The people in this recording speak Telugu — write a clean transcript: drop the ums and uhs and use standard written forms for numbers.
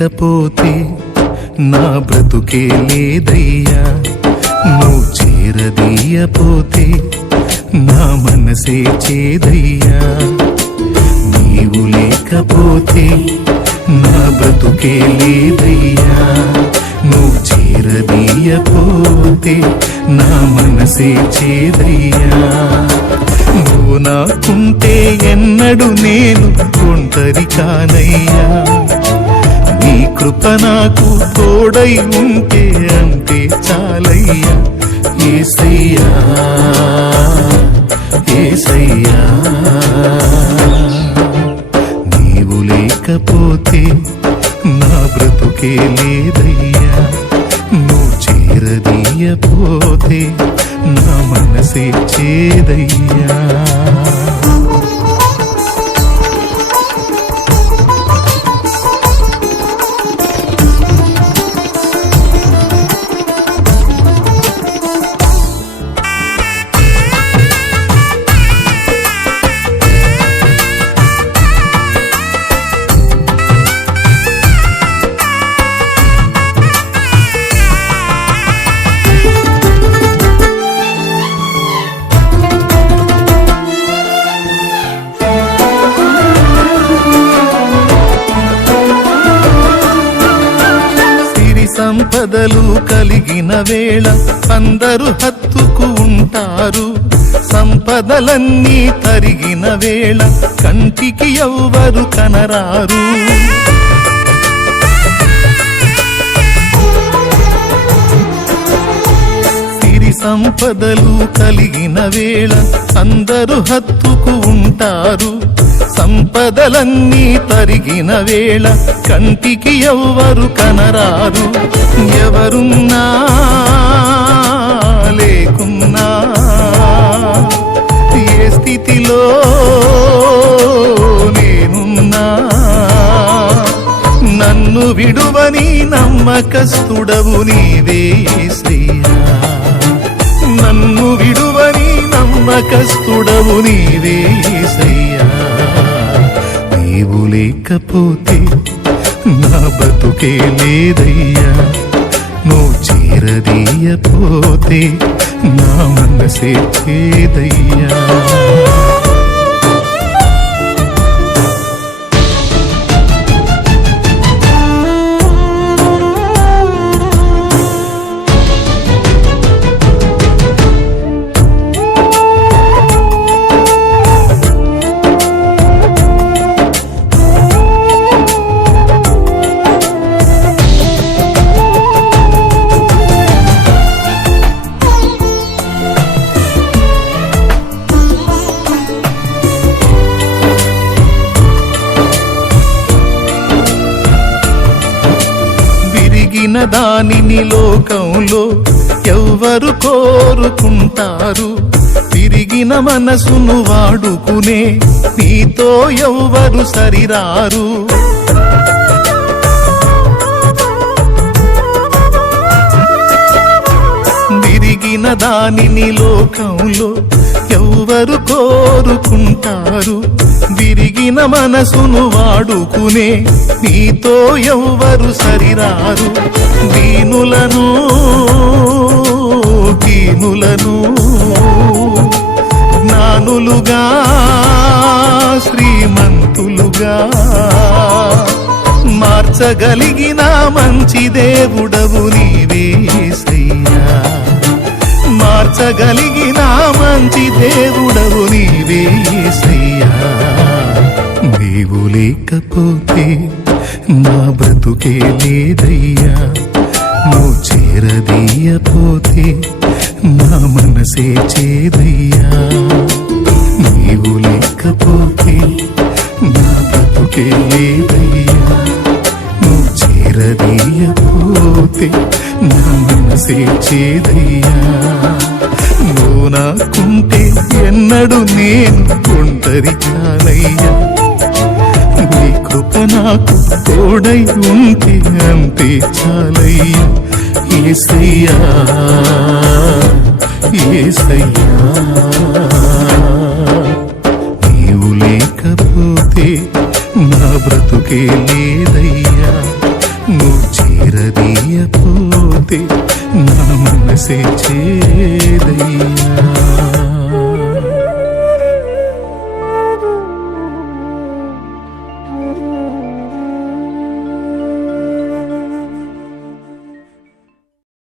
లేకపోతే నా బ్రతుకే లేదయ్యా, నువ్వు చేరదీయపోతే నా మనసే చేదయ్యా. నీవు లేకపోతే నా బ్రతుకే లేదయ్యా, నువ్వు చేరదీయపోతే నా మనసే చేదయ్యా. నువ్వు నాకుంటే ఎన్నడు నేను ఒంటరి కానయ్యా, నీ కృప నాకు తోడై ఉంటే అంతే చాలయ్యా. యేసయ్యా యేసయ్యా, నీవు లేకపోతే నా బ్రతుకే లేదయ్యా, నువ్వు చేరదీయపోతే నా మనసే చేదయ్యా. సంపదలు కలిగిన వేళ అందరూ హత్తుకు ఉంటారు, సంపదలన్నీ తరిగిన వేళ కంటికి ఎవ్వరు కనరారు. సిరి సంపదలు కలిగిన వేళ అందరూ హత్తుకు ఉంటారు, సంపదలన్నీ తరిగిన వేళ కంటికి ఎవ్వరు కనరారు. ఎవరున్నా లేకున్నా ఏ స్థితిలో నేనున్నా నన్ను విడువని నమ్మకస్తుడవు నీవే యేసయ్యా, నన్ను విడువని నమ్మకస్తుడవు నీవే యేసయ్యా. నీవు లేకపోతే నా బతుకే లేదయ్యా, నువ్వు చేరదీయపోతే నా మనసే చేదయ్యా. దానిని లోకంలో ఎవ్వరు కోరుకుంటారు, తిరిగిన మనసును వాడుకునే నీతో ఎవ్వరు సరిరారు. తిరిగిన దానిని లోకంలో ఎవ్వరు కోరుకుంటారు, విరిగిన మనసును వాడుకునే నీతో ఎవ్వరు సరిరారు. దీనులను దీనులను జ్ఞానులుగా శ్రీమంతులుగా మార్చగలిగిన మంచి దేవుడవు నీవే యేసయ్యా, మార్చగలిగిన మంచి దేవుడవు నీవే యేసయ్యా. నీవు లేకపోతే నా బ్రతుకే లేదయ్యా, నువ్వు చేరదీయపోతే నా మనసే చేదయ్యా. నీవు లేకపోతే నా బ్రతుకే లేదయ్యా, నువ్వు చేరదీయపోతే నా మనసే చేదయ్యా. నువ్వు నాకుంటే ఎన్నడు నేను ఒంటరి కానయ్యా, నీ కృప నాకు తోడై ఉంటే అంతే చాలయ్యా. యేసయ్యా యేసయ్యా.